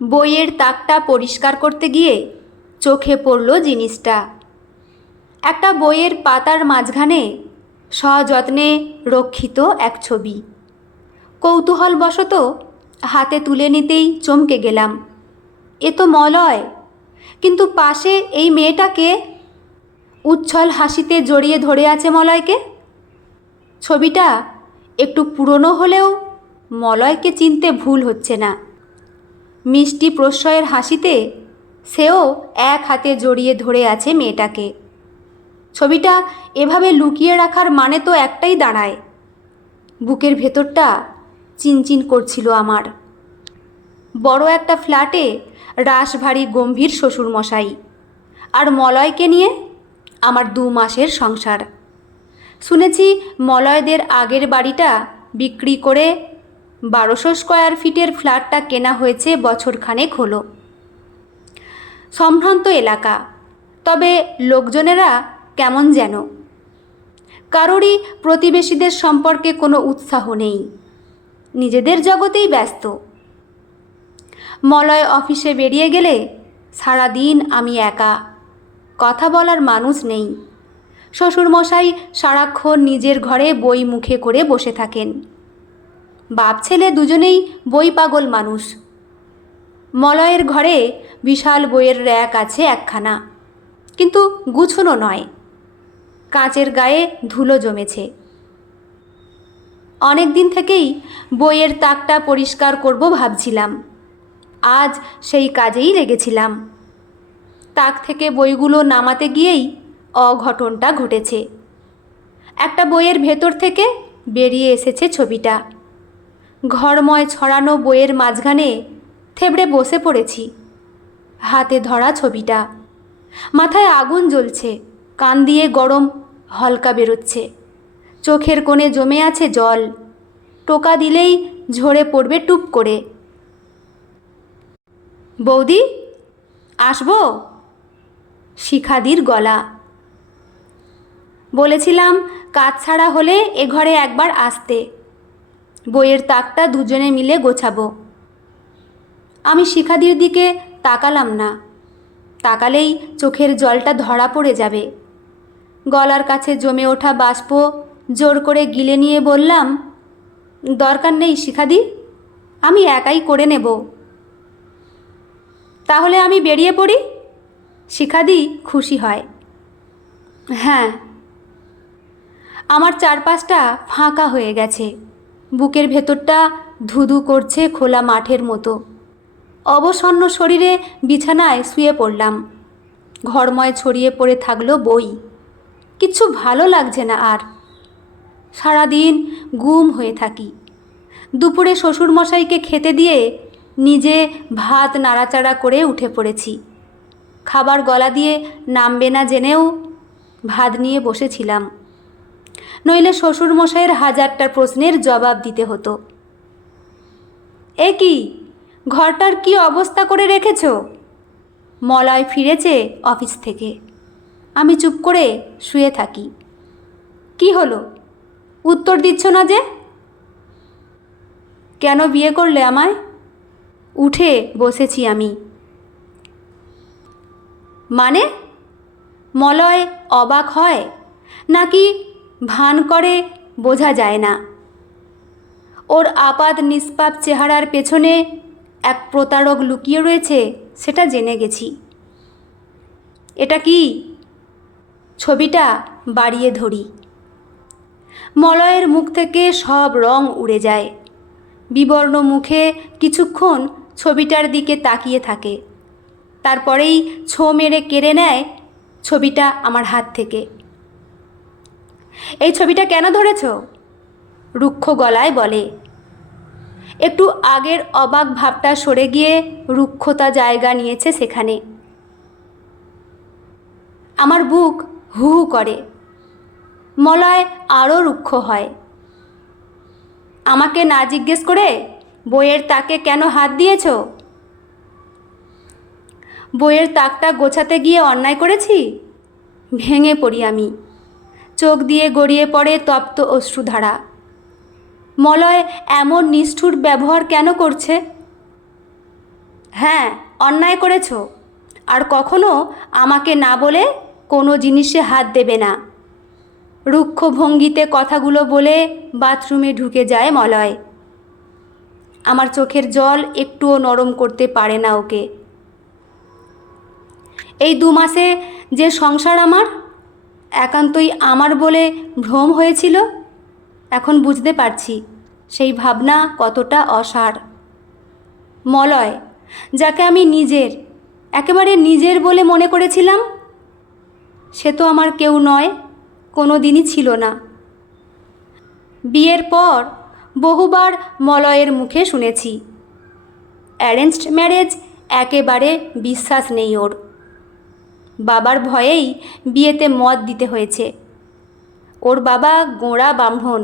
বইয়ের তাকটা পরিষ্কার করতে গিয়ে চোখে পড়ল জিনিসটা। একটা বইয়ের পাতার মাঝখানে সযত্নে রক্ষিত এক ছবি। কৌতূহলবশত হাতে তুলে নিতেই চমকে গেলাম। এ তো মলয়, কিন্তু পাশে এই মেয়েটাকে উচ্ছল হাসিতে জড়িয়ে ধরে আছে মলয়কে। ছবিটা একটু পুরনো হলেও মলয়কে চিনতে ভুল হচ্ছে না। মিষ্টি প্রশ্রয়ের হাসিতে সেও এক হাতে জড়িয়ে ধরে আছে মেয়েটাকে। ছবিটা এভাবে লুকিয়ে রাখার মানে তো একটাই দাঁড়ায়। বুকের ভেতরটা চিনচিন করছিল আমার। বড় একটা ফ্ল্যাটে রাশভারী গম্ভীর শ্বশুরমশাই, আর মলয়কে নিয়ে আমার 2 মাসের সংসার। শুনেছি মলয়দের আগের বাড়িটা বিক্রি করে 1200 স্কোয়ার ফিটের ফ্ল্যাটটা কেনা হয়েছে বছরখানেক হলো। সম্ভ্রান্ত এলাকা, তবে লোকজনেরা কেমন যেন। কারোরই প্রতিবেশীদের সম্পর্কে কোনো উৎসাহ নেই, নিজেদের জগতেই ব্যস্ত। মলয় অফিসে বেরিয়ে গেলে সারাদিন আমি একা, কথা বলার মানুষ নেই। শ্বশুরমশাই সারাক্ষণ নিজের ঘরে বই মুখে করে বসে থাকেন। বাপ ছেলে দুজনেই বই পাগল মানুষ। মলয়ের ঘরে বিশাল বইয়ের র্যাক আছে একখানা, কিন্তু গুছানো নয়, কাঁচের গায়ে ধুলো জমেছে। অনেক দিন থেকেই বইয়ের তাকটা পরিষ্কার করব ভাবছিলাম, আজ সেই কাজেই লেগেছিলাম। তাক থেকে বইগুলো নামাতে গিয়েই অঘটনটা ঘটেছে। একটা বইয়ের ভেতর থেকে বেরিয়ে এসেছে ছবিটা। ঘরময় ছড়ানো বইয়ের মাঝখানে থেবড়ে বসে পড়েছি, হাতে ধরা ছবিটা। মাথায় আগুন জ্বলছে, কান দিয়ে গরম হলকা বেরোচ্ছে, চোখের কোণে জমে আছে জল, টোকা দিলেই ঝরে পড়বে টুপ করে। বৌদি, আসবো? শিখাদির গলা। বলেছিলাম কাজ ছাড়া হলে এ ঘরে একবার আসতে, বইয়ের তাকটা দুজনে মিলে গোছাবো। আমি শিখাদির দিকে তাকালাম না, তাকালেই চোখের জলটা ধরা পড়ে যাবে। গলার কাছে জমে ওঠা বাষ্প জোর করে গিলে নিয়ে বললাম, দরকার নেই শিখাদি, আমি একাই করে নেব। তাহলে আমি বেরিয়ে পড়ি? শিখাদি খুশি হয়। হ্যাঁ। আমার চারপাশটা ফাঁকা হয়ে গেছে, বুকের ভেতরটা ধুধু করছে খোলা মাঠের মতো। অবসন্ন শরীরে বিছানায় শুয়ে পড়লাম। ঘরময় ছড়িয়ে পড়ে থাকলো বই। কিচ্ছু ভালো লাগছে না আর। সারাদিন গুম হয়ে থাকি। দুপুরে শ্বশুরমশাইকে খেতে দিয়ে নিজে ভাত নাড়াচাড়া করে উঠে পড়েছি। খাবার গলা দিয়ে নামবে না জেনেও ভাত নিয়ে বসেছিলাম, নইলে শ্বশুরমশাইয়ের 1000টা প্রশ্নের জবাব দিতে হতো। এ কি, ঘরটার কি অবস্থা করে রেখেছ? মলয় ফিরেছে অফিস থেকে। আমি চুপ করে শুয়ে থাকি। কি হলো, উত্তর দিচ্ছ না যে? কেন বিয়ে করলে আমায়? উঠে বসেছি আমি। মানে? মলয় অবাক হয় নাকি ভান করে বোঝা যায় না। ওর আপাত নিষ্পাপ চেহারার পেছনে এক প্রতারক লুকিয়ে রয়েছে সেটা জেনে গেছি। এটা কি? ছবিটা বাড়িয়ে ধরি। মলয়ের মুখ থেকে সব রং উড়ে যায়। বিবর্ণ মুখে কিছুক্ষণ ছবিটার দিকে তাকিয়ে থাকে, তারপরেই ছোঁ মেরে কেড়ে নেয় ছবিটা আমার হাত থেকে। এই ছবিটা কেন ধরেছ? রুক্ষ গলায় বলে। একটু আগের অবাক ভাবটা সরে গিয়ে রুক্ষতা জায়গা নিয়েছে সেখানে। আমার বুক হু হু করে। মলয় আরও রুক্ষ হয়। আমাকে না জিজ্ঞেস করে বইয়ের তাকে কেন হাত দিয়েছ? বইয়ের তাকটা গোছাতে গিয়ে অন্যায় করেছি? ভেঙে পড়ি আমি। চোখ দিয়ে গড়িয়ে পড়ে তপ্ত অশ্রুধারা। মলয় এমন নিষ্ঠুর ব্যবহার কেন করছে? হ্যাঁ, অন্যায় করেছো। আর কখনো আমাকে না বলে কোনো জিনিসে হাত দেবে না। রুক্ষ ভঙ্গিতে কথাগুলো বলে বাথরুমে ঢুকে যায় মলয়। আমার চোখের জল একটুও নরম করতে পারে না ওকে। এই 2 মাসে যে সংসার আমার একান্তই আমার বলে ভ্রম হয়েছিল, এখন বুঝতে পারছি সেই ভাবনা কতটা অসার। মলয়, যাকে আমি নিজের, একেবারে নিজের বলে মনে করেছিলাম, সে তো আমার কেউ নয়, কোনো দিনই ছিল না। বিয়ের পর বহুবার মলয়ের মুখে শুনেছি অ্যারেঞ্জড ম্যারেজ একেবারে বিশ্বাস নেই ওর। বাবার ভয়েই বিয়েতে মত দিতে হয়েছে। ওর বাবা গোঁড়া ব্রাহ্মণ,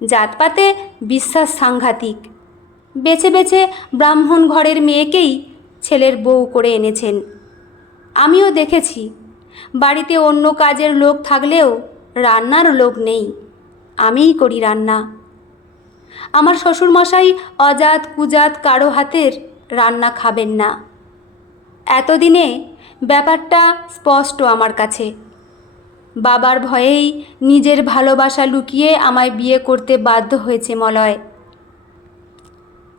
জাতপাতে বিশ্বাস সাংঘাতিক। বেছে বেছে ব্রাহ্মণ ঘরের মেয়েকেই ছেলের বউ করে এনেছেন। আমিও দেখেছি বাড়িতে অন্য কাজের লোক থাকলেও রান্নার লোক নেই, আমিই করি রান্না। আমার শ্বশুরমশাই অজাত কুজাত কারো হাতের রান্না খাবেন না। এতদিনে ব্যাপারটা স্পষ্ট আমার কাছে। বাবার ভয়েই নিজের ভালোবাসা লুকিয়ে আমায় বিয়ে করতে বাধ্য হয়েছে মলয়।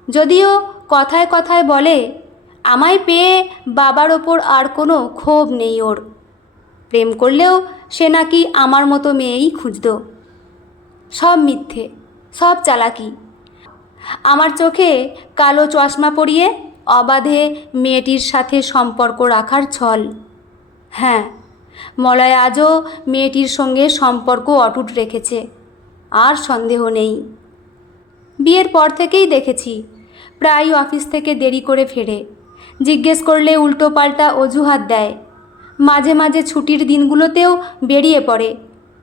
যদিও কথায় কথায় বলে আমায় পেয়ে বাবার ওপর আর কোনো ক্ষোভ নেই ওর। প্রেম করলেও সে নাকি আমার মতো মেয়েই খুঁজত। সব মিথ্যে, সব চালাকি। আমার চোখে কালো চশমা পরিয়ে অবাধে মেয়েটির সাথে সম্পর্ক রাখার ছল। হ্যাঁ, মলয় আজও মেয়েটির সঙ্গে সম্পর্ক অটুট রেখেছে, আর সন্দেহ নেই। বিয়ের পর থেকেই দেখেছি প্রায় অফিস থেকে দেরি করে ফেরে। জিজ্ঞেস করলে উল্টোপাল্টা অজুহাত দেয়। মাঝে মাঝে ছুটির দিনগুলোতেও বেরিয়ে পড়ে,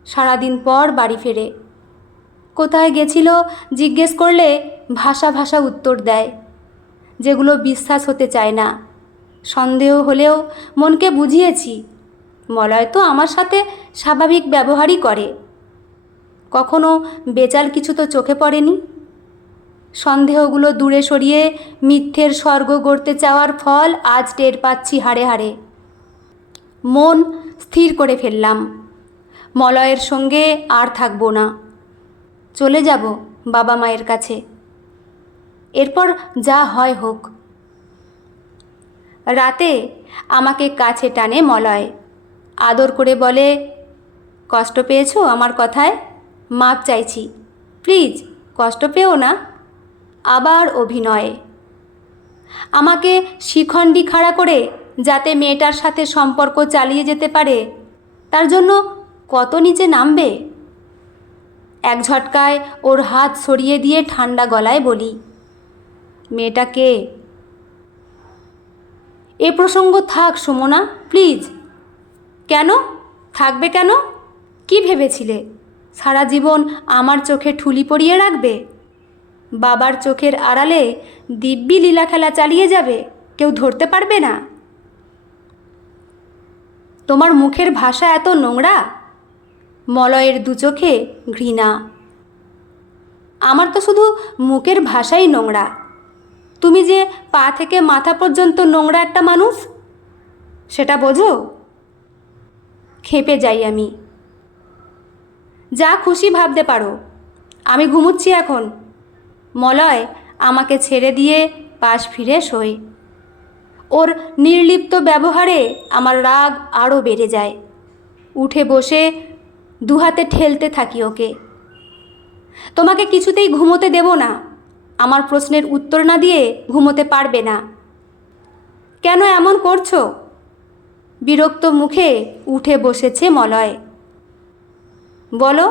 সারাদিন পর বাড়ি ফেরে। কোথায় গেছিল জিজ্ঞেস করলে ভাষা ভাষা উত্তর দেয়, যেগুলো বিশ্বাস হতে চায় না। সন্দেহ হলেও মনকে বুঝিয়েছি মলয় তো আমার সাথে স্বাভাবিক ব্যবহারই করে, কখনো বেচাল কিছু তো চোখে পড়েনি। সন্দেহগুলো দূরে সরিয়ে মিথ্যের স্বর্গ গড়তে চাওয়ার ফল আজ টের পাচ্ছি হাড়ে হাড়ে। মন স্থির করে ফেললাম, মলয়ের সঙ্গে আর থাকবো না। চলে যাব বাবা মায়ের কাছে, এরপর যা হয় হোক। রাতে আমাকে কাছে টানে মলয়, আদর করে বলে, কষ্ট পেয়েছো আমার কথায়? মাপ চাইছি, প্লিজ কষ্ট পেও না। আবার অভিনয়। আমাকে শিখণ্ডি খাড়া করে যাতে মেয়েটার সাথে সম্পর্ক চালিয়ে যেতে পারে, তার জন্য কত নিচে নামবে। এক ঝটকায় ওর হাত সরিয়ে দিয়ে ঠান্ডা গলায় বলি, মেয়েটা কে? এ প্রসঙ্গ থাক সুমনা, প্লিজ। কেন থাকবে কেন? কি ভেবেছিলে সারা জীবন আমার চোখে ঠুলি পরিয়ে রাখবে? বাবার চোখের আড়ালে দিব্যি লীলা খেলা চালিয়ে যাবে, কেউ ধরতে পারবে না? তোমার মুখের ভাষা এত নোংরা। মলয়ের 2 চোখে ঘৃণা। আমার তো শুধু মুখের ভাষাই নোংরা, তুমি যে পা থেকে মাথা পর্যন্ত নোংরা একটা মানুষ, সেটা বোঝো? খেপে যাই আমি। যা খুশি ভাবতে পারো, আমি ঘুমুচ্ছি এখন। মলয় আমাকে ছেড়ে দিয়ে পাশ ফিরে শোয়। ওর নির্লিপ্ত ব্যবহারে আমার রাগ আরও বেড়ে যায়। উঠে বসে 2 হাতে ঠেলতে থাকি ওকে। তোমাকে কিছুতেই ঘুমোতে দেব না। আমার প্রশ্নের উত্তর না দিয়ে ঘুমোতে পারবে না। কেন এমন করছো? বিরক্ত মুখে উঠে বসেছে মলয়। বলো,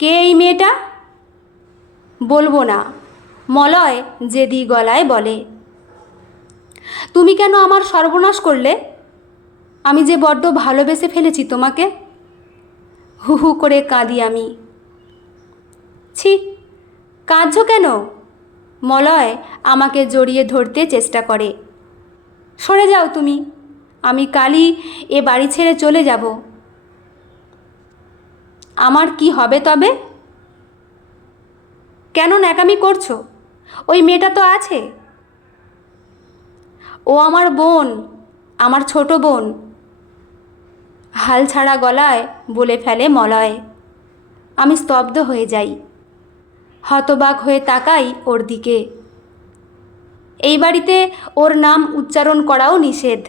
কে এই মেয়েটা? বলবো না, মলয় জেদি গলায় বলে। তুমি কেন আমার সর্বনাশ করলে? আমি যে বড্ড ভালোবেসে ফেলেছি তোমাকে। হু হু করে কাঁদি আমি। ছি, কাঁদছো কেন? মলয় আমাকে জড়িয়ে ধরতে চেষ্টা করে। সরে যাও তুমি, আমি কালই এ বাড়ি ছেড়ে চলে যাব। আমার কি হবে তবে? কেন ন্যাকামি করছো? ওই মেয়েটা তো আছে। ও আমার বোন, আমার ছোট বোন, হাল ছাড়া গলায় বলে ফেলে মলয়। আমি স্তব্ধ হয়ে যাই, হতবাক হয়ে তাকাই ওর দিকে। এই বাড়িতে ওর নাম উচ্চারণ করাও নিষেধ।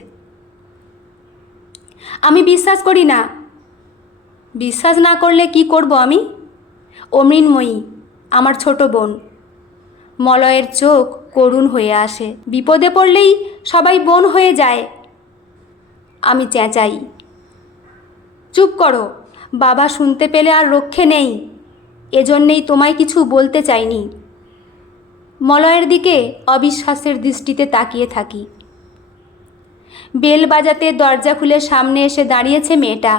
আমি বিশ্বাস করি না। বিশ্বাস না করলে কি করব আমি? ও মৃন্ময়ী, আমার ছোট বোন। মলয়ের চোখ করুণ হয়ে আসে। বিপদে পড়লেই সবাই বোন হয়ে যায়। আমি চেঁচাই, চুপ করো, বাবা শুনতে পেলে আর রক্ষে নেই। এজন্যেই তোমায় কিছু বলতে চাইনি। মলয়ের দিকে অবিশ্বাসের দৃষ্টিতে তাকিয়ে থাকি। বেল বাজাতে দরজা খুলে সামনে এসে দাঁড়িয়েছে মেয়েটা,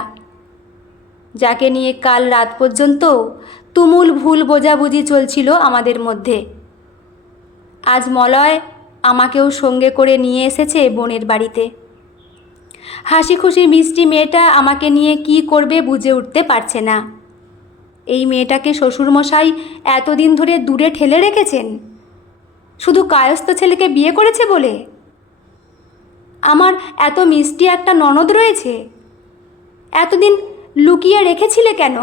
যাকে নিয়ে কাল রাত পর্যন্ত তুমুল ভুল বোঝাবুঝি চলছিল আমাদের মধ্যে। আজ মলয় আমাকেও সঙ্গে করে নিয়ে এসেছে বোনের বাড়িতে। হাসি খুশি মিষ্টি মেয়েটা আমাকে নিয়ে কি করবে বুঝে উঠতে পারছে না। এই মেয়েটাকে শ্বশুরমশাই এতদিন ধরে দূরে ঠেলে রেখেছেন, শুধু কায়স্থ ছেলেকে বিয়ে করেছে বলে। আমার এত মিষ্টি একটা ননদ রয়েছে, এতদিন লুকিয়ে রেখেছিলে কেন?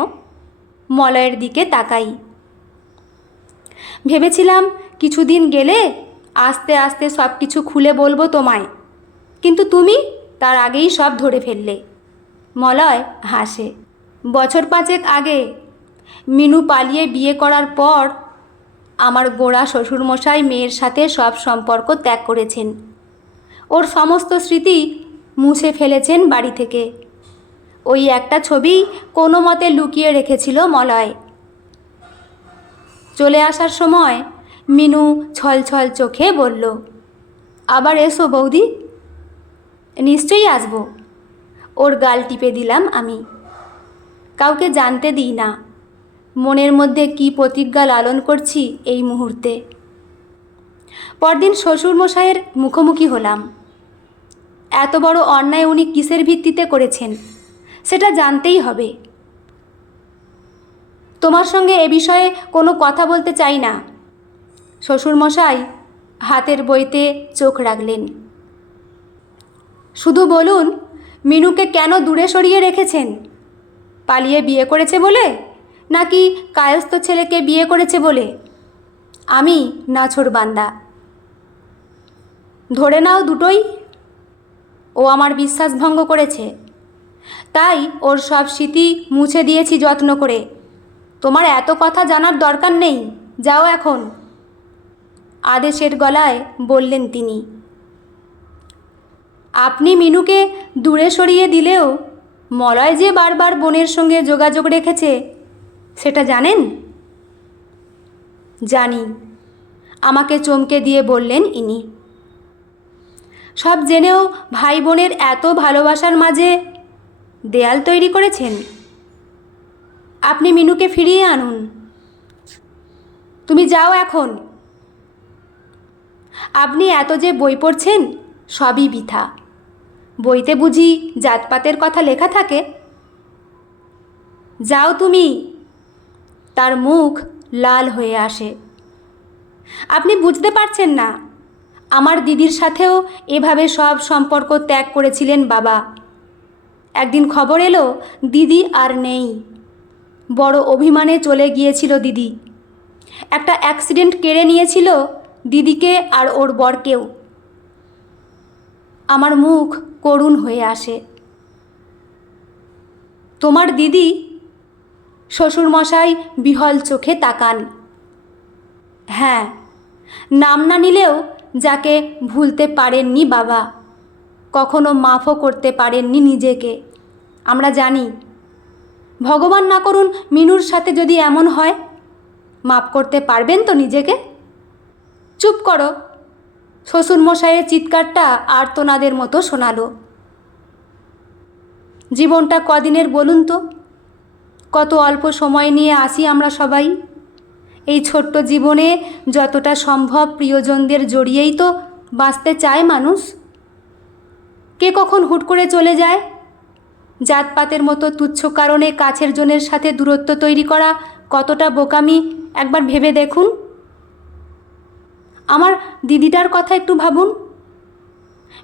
মলয়ের দিকে তাকাই। ভেবেছিলাম কিছুদিন গেলে আস্তে আস্তে সব কিছু খুলে বলবো তোমায়, কিন্তু তুমি তার আগেই সব ধরে ফেললে। মলয় হাসে। বছর 5 আগে মিনু পালিয়ে বিয়ে করার পর আমার গোড়া শ্বশুরমশাই মেয়ের সাথে সব সম্পর্ক ত্যাগ করেছেন। ওর সমস্ত স্মৃতি মুছে ফেলেছেন বাড়ি থেকে। ওই একটা ছবি কোনো মতে লুকিয়ে রেখেছিল মলয়। চলে আসার সময় মিনু ছলছল চোখে বলল, আবার এসো বৌদি। নিশ্চয়ই আসব। ওর গাল টিপে দিলাম আমি। কাউকে জানতে দিই না মনের মধ্যে কি প্রতিজ্ঞা লালন করছি এই মুহূর্তে। পরদিন শ্বশুরমশাইয়ের মুখোমুখি হলাম। এত বড় অন্যায় উনি কিসের ভিত্তিতে করেছেন সেটা জানতেই হবে। তোমার সঙ্গে এ বিষয়ে কোনো কথা বলতে চাই না। শ্বশুরমশাই হাতের বইতে চোখ রাখলেন। শুধু বলুন, মিনুকে কেন দূরে সরিয়ে রেখেছেন? পালিয়ে বিয়ে করেছে বলে, নাকি কায়স্থ ছেলেকে বিয়ে করেছে বলে? আমি নাছোড়বান্দা। ধরে নাও দুটোই। ও আমার বিশ্বাসভঙ্গ করেছে, তাই ওর সব স্মৃতি মুছে দিয়েছি যত্ন করে। তোমার এত কথা জানার দরকার নেই, যাও এখন, আদেশের গলায় বললেন তিনি। আপনি মিনুকে দূরে সরিয়ে দিলেও মলয় যে বারবার বোনের সঙ্গে যোগাযোগ রেখেছে সেটা জানেন? জানি, আমাকে চমকে দিয়ে বললেন ইনি। সব জেনেও ভাই বোনের এত ভালোবাসার মাঝে দেয়াল তৈরি করেছেন? আপনি মিনুকে ফিরিয়ে আনুন। তুমি যাও এখন। আপনি এত যে বই পড়ছেন সবই বৃথা। বইতে বুঝি জাতপাতের কথা লেখা থাকে? যাও তুমি। তার মুখ লাল হয়ে আসে। আপনি বুঝতে পারছেন না, আমার দিদির সাথেও এভাবে সব সম্পর্ক ত্যাগ করেছিলেন বাবা। একদিন খবর এলো দিদি আর নেই। বড় অভিমানে চলে গিয়েছিল দিদি। একটা অ্যাক্সিডেন্ট কেড়ে নিয়েছিল দিদিকে আর ওর বরকেও। আমার মুখ করুণ হয়ে আসে। তোমার দিদি? শ্বশুরমশাই বিহল চোখে তাকান। হ্যাঁ, নাম না নিলেও যাকে ভুলতে পারেননি বাবা, কখনো মাফও করতে পারেননি নিজেকে, আমরা জানি। ভগবান না করুন মিনুর সাথে যদি এমন হয়, মাফ করতে পারবেন তো নিজেকে? চুপ করো। শ্বশুরমশাইয়ের চিৎকারটা আর্তনাদের মতো শোনালো। জীবনটা কদিনের বলুন তো? কত অল্প সময় নিয়ে আসি আমরা সবাই। এই ছোট্ট জীবনে যতটা সম্ভব প্রিয়জনদের জড়িয়েই তো বাঁচতে চায় মানুষ। কে কখন হুট করে চলে যায়। জাতপাতের মতো তুচ্ছ কারণে কাছের জনের সাথে দূরত্ব তৈরি করা কতটা বোকামি একবার ভেবে দেখুন। আমার দিদিটার কথা একটু ভাবুন।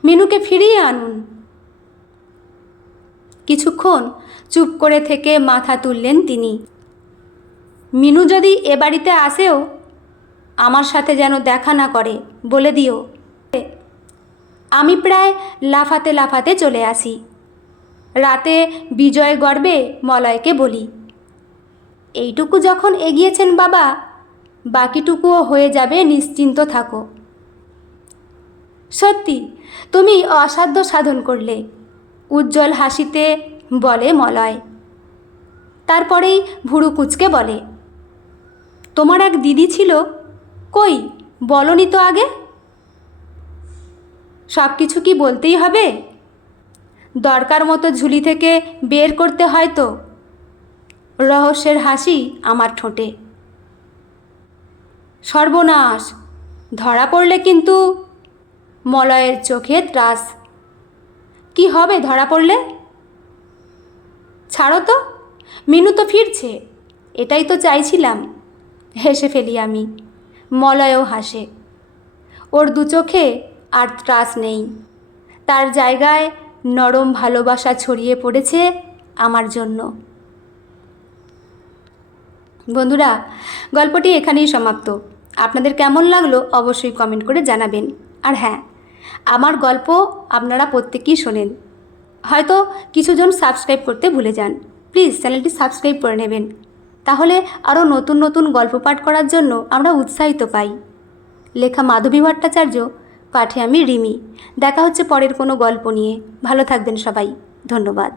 মিনুকে ফিরিয়ে আনুন। কিছুক্ষণ চুপ করে থেকে মাথা তুললেন তিনি। মিনু যদি এ বাড়িতে আসেও আমার সাথে যেন দেখা না করে বলে দিও। আমি প্রায় লাফাতে লাফাতে চলে আসি। রাতে বিজয় গর্বে মলয়কে বলি, এইটুকু যখন এগিয়েছেন বাবা, বাকিটুকুও হয়ে যাবে, নিশ্চিন্ত থাকো। সত্যি তুমি অসাধ্য সাধন করলে, উজ্জ্বল হাসিতে বলে মলয়। তারপরেই ভুরু কুঁচকে বলে, তোমার এক দিদি ছিল, কই বলনি তো আগে? সব কিছু কি বলতেই হবে? দরকার মতো ঝুলি থেকে বের করতে হয় তো। রহস্যের হাসি আমার ঠোঁটে। সর্বনাশ, ধরা পড়লে কিন্তু। মলয়ের চোখে ত্রাস। কি হবে ধরা পড়লে? ছাড়ো তো, মিনু তো ফিরছে, এটাই তো চাইছিলাম। হেসে ফেলি আমি। মলয়ও হাসে। ওর দু চোখে আর ত্রাস নেই, তার জায়গায় নরম ভালোবাসা ছড়িয়ে পড়েছে আমার জন্য। বন্ধুরা, গল্পটি এখানেই সমাপ্ত। আপনাদের কেমন লাগলো অবশ্যই কমেন্ট করে জানাবেন। আর হ্যাঁ, আমার গল্প আপনারা প্রত্যেকেই শোনেন, হয়তো কিছুজন সাবস্ক্রাইব করতে ভুলে যান। প্লিজ চ্যানেলটি সাবস্ক্রাইব করে নেবেন, তাহলে আরও নতুন নতুন গল্প পাঠ করার জন্য আমরা উৎসাহিত পাই। লেখা মাধবী ভট্টাচার্য, পাঠে আমি রিমি। দেখা হচ্ছে পরের কোনো গল্প নিয়ে। ভালো থাকবেন সবাই। ধন্যবাদ।